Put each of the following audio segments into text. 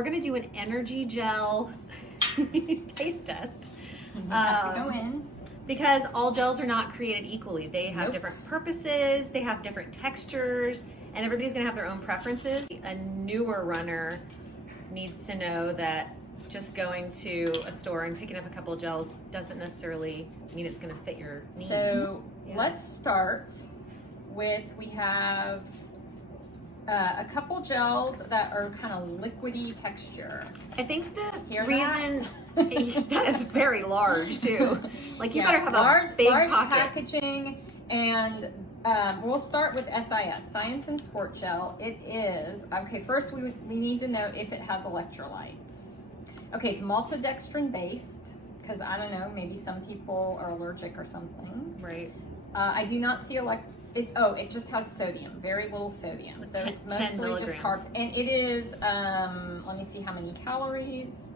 We're gonna do an energy gel taste test. You have to go in. Because all gels are not created equally. They have different purposes, they have different textures, and everybody's gonna have their own preferences. A newer runner needs to know that just going to a store and picking up a couple of gels doesn't necessarily mean it's gonna fit your needs. So let's start with, we have a couple gels that are kind of liquidy texture. I think the Hear reason that is very large too. Like you better have large, a big large pocket. packaging, and we'll start with SIS, Science and Sport Gel. It is, okay, first we need to know if it has electrolytes. Okay, it's maltodextrin based, because I don't know, maybe some people are allergic or something. Right. I do not see it just has sodium, very little sodium. So it's mostly just carbs. And it is, let me see how many calories.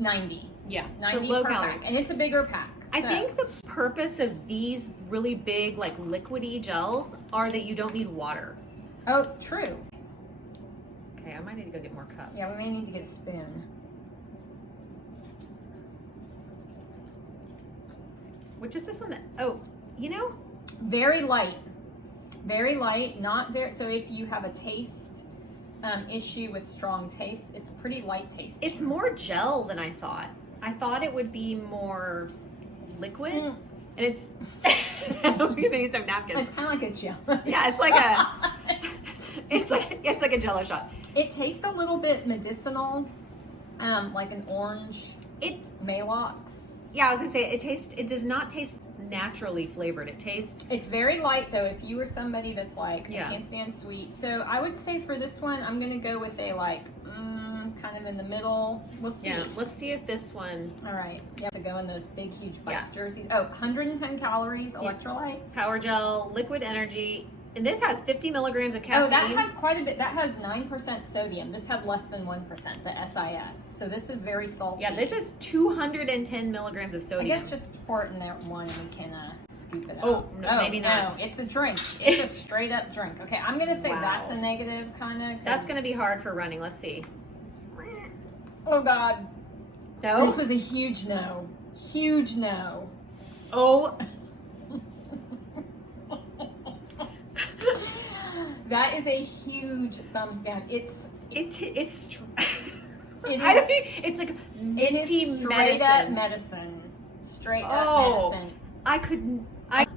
90. Yeah, 90 so low per calorie. pack. And it's a bigger pack. I think the purpose of these really big, like liquidy gels are that you don't need water. Oh, true. Okay, I might need to go get more cups. Yeah, we may need to get a spoon. Which is this one that, oh, you know? Very light, not very, so if you have a taste issue with strong taste, it's pretty light tasting. It's more gel than I thought. I thought it would be more liquid, and it's, we're gonna need some napkins. It's kind of like a gel. Yeah, it's like a, it's like a Jello shot. It tastes a little bit medicinal, like an orange Maalox. Yeah, I was gonna say, it does not taste naturally flavored. It's very light though. If you were somebody that's like, I Yeah. can't stand sweet. So I would say for this one, I'm gonna go with a like, kind of in the middle. We'll see. Yeah, let's see if this one. All right. You have to go in those big, huge bike jerseys. Oh, 110 calories, electrolytes. Power gel, liquid energy. And this has 50 milligrams of caffeine. Oh, that has quite a bit. That has 9% sodium. This had less than 1%, the SIS. So this is very salty. Yeah, this is 210 milligrams of I sodium. guess just pour it in that one and we can scoop it out. Oh, no, maybe not. No, it's a drink. It's a straight up drink. Okay, I'm going to say Wow. that's a negative kind of. That's going to be hard for running. Let's see. Oh, God. No? This was a huge no. Huge no. Oh. That is a huge thumbs down. It's like minty straight up medicine. medicine. Straight up medicine.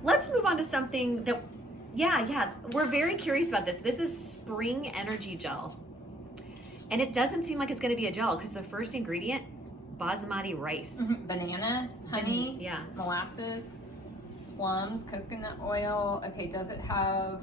Let's move on to something that, yeah, we're very curious about this. This is spring energy gel. And it doesn't seem like it's going to be a gel because the first ingredient, basmati rice. Banana, honey, yeah, molasses, plums, coconut oil. Okay, does it have,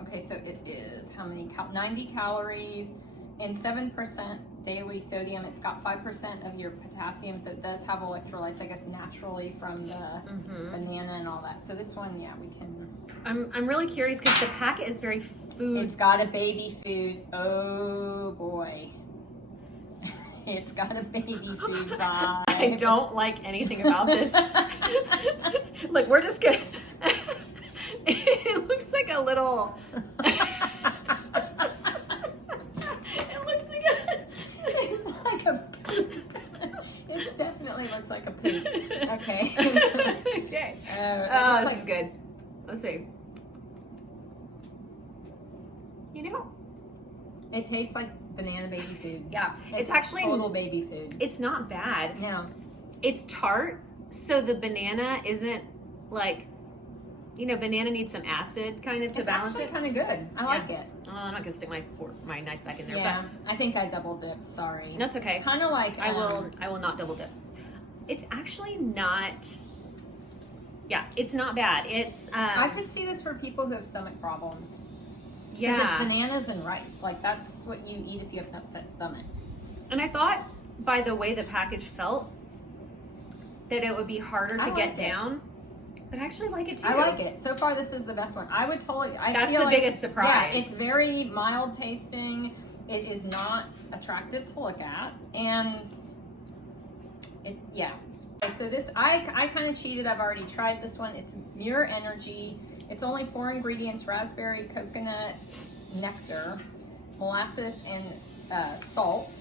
okay, so it is how many, 90 calories and 7% daily sodium. It's got 5% of your potassium, so it does have electrolytes, I guess, naturally from the banana and all that. So this one, yeah, we can. I'm really curious because the packet is very food. It's got a baby food. Oh boy. It's got a baby food vibe. I don't like anything about this. Look, we're just gonna. It looks like a little. It definitely looks like a poop. Okay. Okay. Oh, this is good. Let's see. You know, it tastes like banana baby food. Yeah, it's actually total baby food. It's not bad. No, it's tart, so the banana isn't like, you know, banana needs some acid kind of to balance it. It's actually kind of good. I like it. Oh, I'm not gonna stick my knife back in there. Yeah, I think I double dipped. Sorry. That's okay. Kind of like I will not double dip. It's actually not. Yeah, it's not bad. It's. I could see this for people who have stomach problems. Yeah. Because it's bananas and rice. Like that's what you eat if you have an upset stomach. And I thought by the way the package felt that it would be harder to get down. But I actually like it too. I like it. So far, this is the best one. I would totally. That's the biggest surprise. Yeah, it's very mild tasting. It is not attractive to look at, and yeah. So this, I kind of cheated. I've already tried this one. It's Muir Energy. It's only 4 ingredients: raspberry, coconut, nectar. molasses and salt,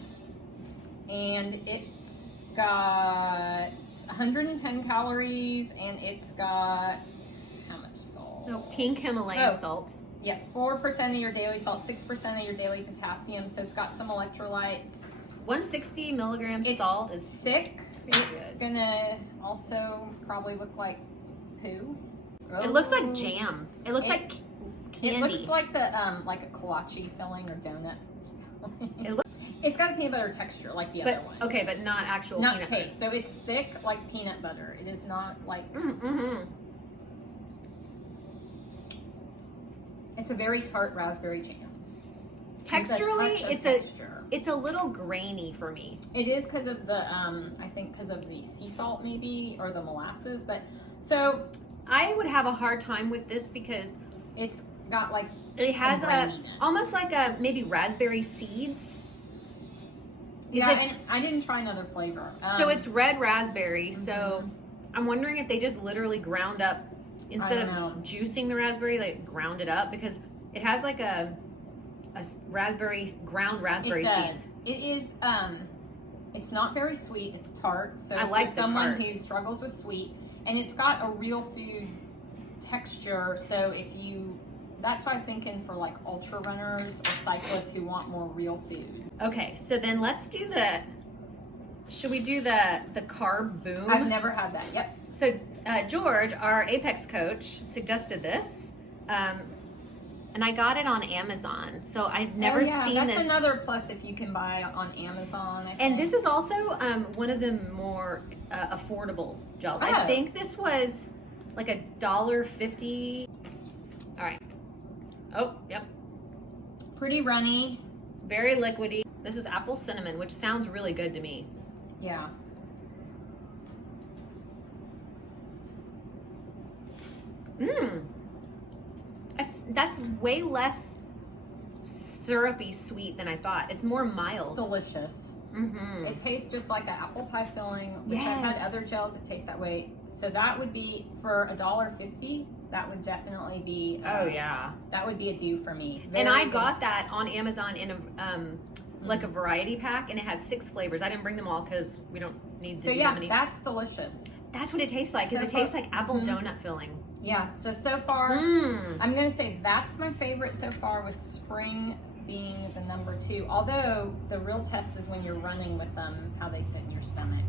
and it's got 110 calories, and it's got how much salt? No, pink Himalayan salt. Yeah, 4% of your daily salt, 6% of your daily potassium. So it's got some electrolytes. 160 milligrams salt is thick. It's good. Gonna also probably look like poo. Oh. It looks like jam. It looks like candy. It looks like the like a kolache filling or donut. It's got a peanut butter texture like the other one. Okay, but not actual not peanut taste. butter. So it's thick like peanut butter. It is not like. It's a very tart raspberry jam. Texturally, it's a little grainy for me. It is because of the I think because of the sea salt maybe or the molasses, but so I would have a hard time with this because it's got like it has almost like a maybe raspberry seeds. And I didn't try another flavor. So it's red raspberry. So I'm wondering if they just literally ground up instead of juicing the raspberry, like ground it up, because it has like a ground raspberry seeds. It is it's not very sweet. It's tart. So I like for someone who struggles with sweet, and it's got a real food texture. So that's why I was thinking for like ultra runners or cyclists who want more real food. Okay, so then let's do should we do the Carb Boom? I've never had that. Yep. So George, our Apex coach, suggested this, and I got it on Amazon. So I've never seen this. That's another plus if you can buy on Amazon. I think. And this is also one of the more affordable gels. I think this was like $1.50. All right. Oh, yep. Pretty runny. Very liquidy. This is apple cinnamon, which sounds really good to me. Yeah. That's way less syrupy sweet than I thought. It's more mild. It's delicious. It tastes just like an apple pie filling, which I've had other gels that taste that way. So that would be for $1.50. That would definitely be. That would be a do for me. And I got that on Amazon in a like a variety pack, and it had 6 flavors. I didn't bring them all because we don't need to do that many. That's delicious. That's what it tastes like, because it tastes like apple donut filling. Yeah. So far, I'm gonna say that's my favorite so far, with spring being the number 2. Although the real test is when you're running with them, how they sit in your stomach.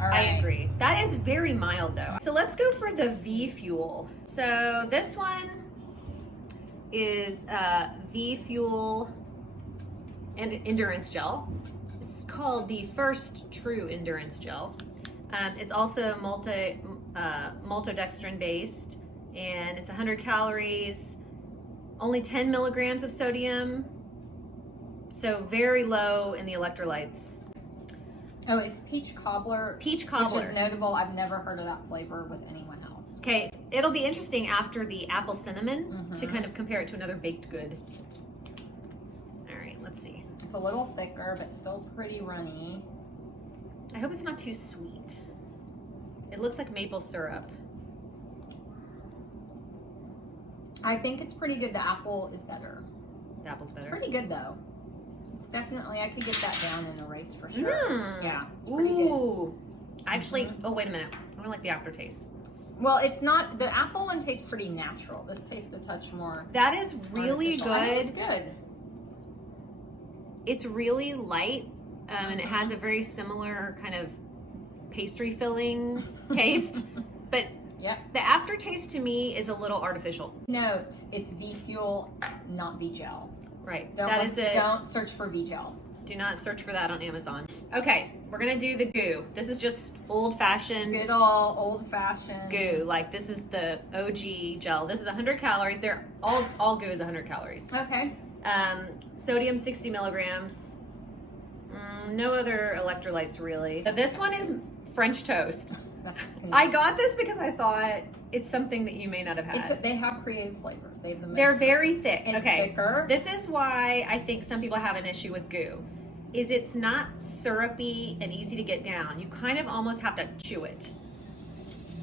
All right. I agree. That is very mild though. So let's go for the VFuel. So this one is VFuel and endurance gel. It's called the First True Endurance Gel. It's also maltodextrin based, and it's 100 calories, only 10 milligrams of sodium, so very low in the electrolytes. Oh, it's peach cobbler. Peach cobbler. Which is notable. I've never heard of that flavor with anyone else. Okay, it'll be interesting after the apple cinnamon to kind of compare it to another baked good. All right, let's see. It's a little thicker, but still pretty runny. I hope it's not too sweet. It looks like maple syrup. I think it's pretty good. The apple is better. The apple's better. It's pretty good though. It's definitely, I could get that down in a race for sure. Yeah, it's pretty good. Actually, oh wait a minute. I don't like the aftertaste. Well, it's not, the apple one tastes pretty natural. This tastes a touch more. That is really good. It's good. It's really light, and it has a very similar kind of pastry filling taste, but the aftertaste to me is a little artificial. Note, it's VFuel, not V-Gel. Right. Don't search for V-Gel. Do not search for that on Amazon. Okay, we're gonna do the goo. This is just old-fashioned. Good old-fashioned goo. Like, this is the OG gel. This is 100 calories. They're all goo is 100 calories. Okay. Sodium 60 milligrams. No other electrolytes really. But this one is French toast. I got this because I thought it's something that you may not have had. They have creative flavors. They have the most. They're very thick. It's thicker. This is why I think some people have an issue with goo. Is it's not syrupy and easy to get down. You kind of almost have to chew it.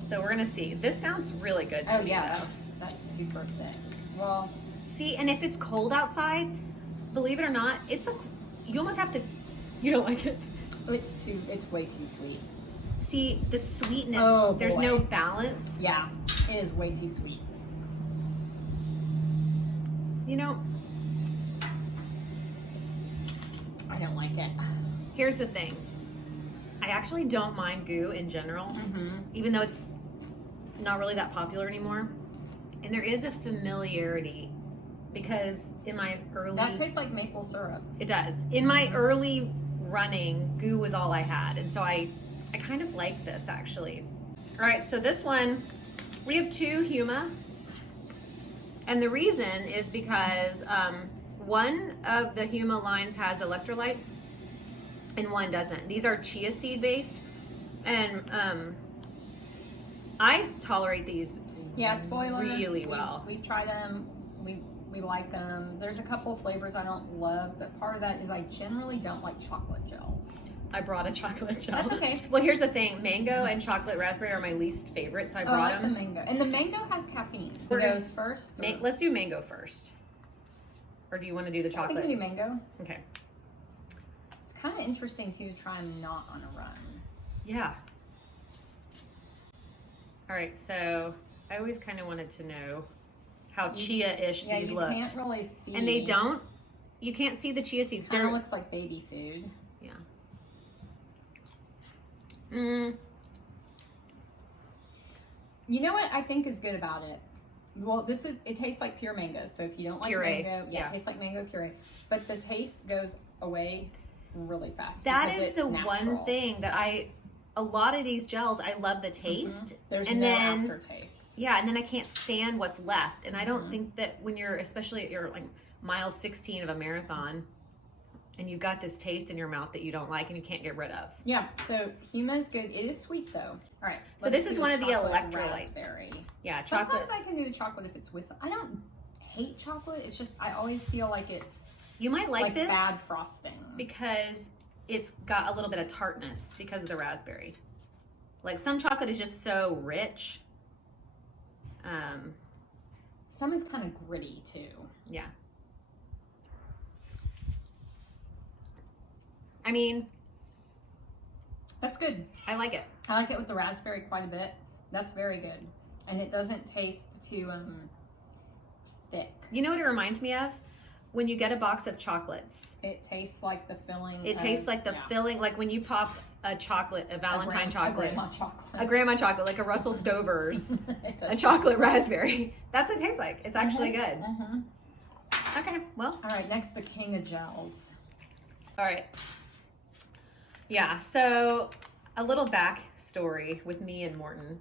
So we're gonna see. This sounds really good to me. Oh yeah, that's super thick. Well, see, and if it's cold outside, believe it or not, you almost have to, you don't like it? It's way too sweet. See, the sweetness, Oh, there's boy. no balance. Yeah, it is way too sweet. You know, I don't like it. here's the thing. I actually don't mind goo in general, Mm-hmm. even though it's not really that popular anymore. And there is a familiarity because in my early... That tastes like maple syrup. It does. In my early running, goo was all I had. And so I kind of like this, actually. All right, so this one, we have 2 Huma. And the reason is because one of the Huma lines has electrolytes and one doesn't. These are chia seed based. And I tolerate these really well. We've tried them. We like them. There's a couple of flavors I don't love, but part of that is I generally don't like chocolate gels. I brought a chocolate gel. That's okay. Well, here's the thing. Mango and chocolate raspberry are my least favorite, so I I brought like them. the mango. And the mango has caffeine. We're gonna- Goes first? Or? Let's do mango first. Or do you want to do the We chocolate? can do mango. Okay. It's kind of interesting too to try them not on a run. Yeah. All right, so I always kind of wanted to know how chia-ish these you looked. can't really see. And they don't. You can't see the chia seeds. Kind of looks like baby food. Yeah. Mm. You know what I think is good about it? Well, it tastes like pure mango. So if you don't like Puree, mango, yeah. it tastes like mango puree. But the taste goes away really fast. That because is it's the natural. one thing that a lot of these gels, I love the taste. There's and no then, aftertaste. Yeah, and then I can't stand what's left. And I don't think that when you're, especially at your like mile 16 of a marathon, and you got this taste in your mouth that you don't like and you can't get rid of. Yeah, so Huma is good. It is sweet though. All right. So this is one of the electrolytes. Raspberry. Yeah, chocolate. Sometimes I can do the chocolate if it's with. I don't hate chocolate. It's just I always feel like it's You might like this bad frosting because it's got a little bit of tartness because of the raspberry. Like some chocolate is just so rich. Some is kind of gritty too. Yeah. I mean, That's good. I like it. I like it with the raspberry quite a bit. That's very good, and it doesn't taste too thick. You know what it reminds me of? When you get a box of chocolates. It tastes like the filling. It tastes like the filling, like when you pop a chocolate, a Valentine chocolate. A grandma chocolate. A grandma chocolate, like a Russell Stover's, It does. a chocolate raspberry. That's what it tastes like. It's actually good. Mm-hmm. Okay, well. All right, next the king of gels. All right. Yeah, so a little back story with me and Morton.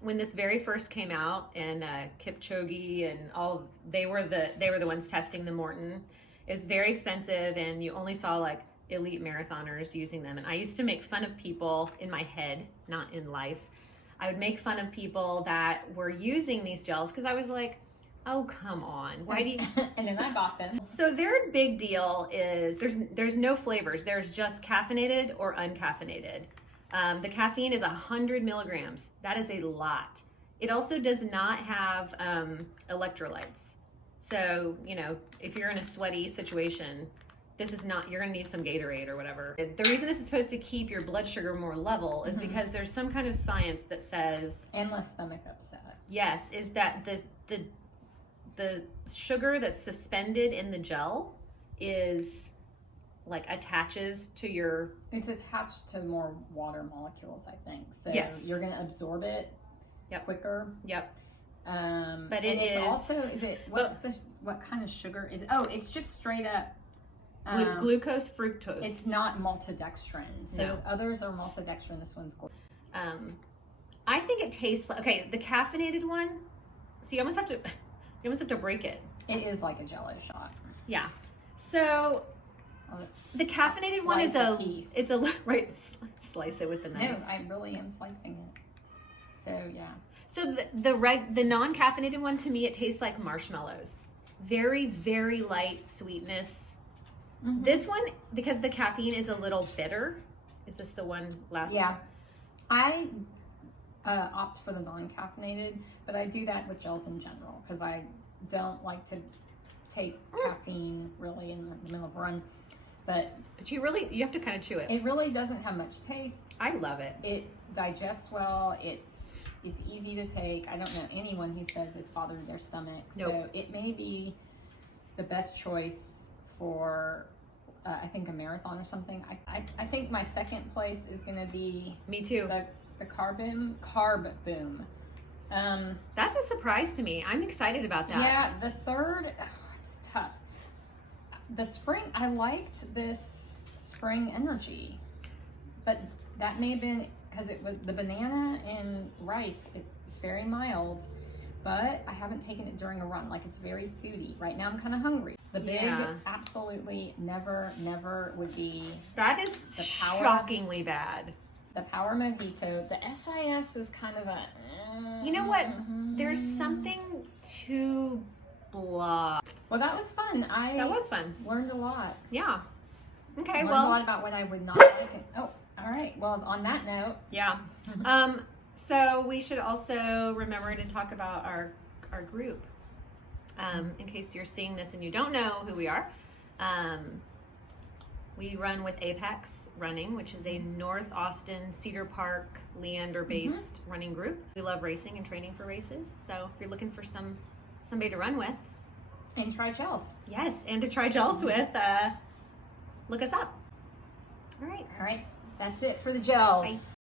When this very first came out, and Kipchoge and all, they were the ones testing the Morton. It was very expensive, and you only saw like elite marathoners using them. And I used to make fun of people in my head, not in life. I would make fun of people that were using these gels because I was like, oh, come on. Why do you? And then I bought them. So their big deal is there's no flavors. There's just caffeinated or uncaffeinated. The caffeine is 100 milligrams. That is a lot. It also does not have electrolytes. So, you know, if you're in a sweaty situation, this is not, you're going to need some Gatorade or whatever. The reason this is supposed to keep your blood sugar more level is because there's some kind of science that says, And less stomach upset. yes, is that the sugar that's suspended in the gel is like attaches to your... It's attached to more water molecules, I think. So Yes. you're going to absorb it quicker. Yep. But it's also, what kind of sugar is it? Oh, it's just straight up. Glucose, fructose. It's not maltodextrin. So No. others are maltodextrin. This one's I think it tastes like, okay, the caffeinated one, so you almost have to break it. It is like a Jello shot. Yeah. So I'll just the caffeinated one is slice a piece. it's a right, slice it with the knife. No, I really am slicing it. So yeah. So the non-caffeinated one, to me, it tastes like marshmallows. Very, very light sweetness. Mm-hmm. This one, because the caffeine is a little bitter. Is this the one last? Yeah. I opt for the non-caffeinated, but I do that with gels in general because I don't like to take caffeine really in the middle of a run. But you have to kind of chew it. It really doesn't have much taste. I love it. It digests well. It's easy to take. I don't know anyone who says it's bothered their stomach. Nope. So it may be the best choice for, I think, a marathon or something. I think my second place is going to be... Me too. The Carb Boom. That's a surprise to me. I'm excited about that. Yeah, the third, it's tough. The spring, I liked this Spring Energy, but that may have been because it was the banana and rice. It's very mild, but I haven't taken it during a run. Like, it's very foodie. Right now I'm kind of hungry. The big, absolutely never would be. That is shockingly bad. The Power Mojito. The SIS is kind of a... You know what? There's something to blah. Well, that was fun. That was fun. Learned a lot. Yeah. Okay, Learned a lot about what I would not like. Oh, all right. Well, on that note. Yeah. So we should also remember to talk about our group. In case you're seeing this and you don't know who we are. We run with Apex Running, which is a North Austin, Cedar Park, Leander-based running group. We love racing and training for races. So if you're looking for somebody to run with. And try gels. Yes, and to try gels with, look us up. All right. That's it for the gels. Bye.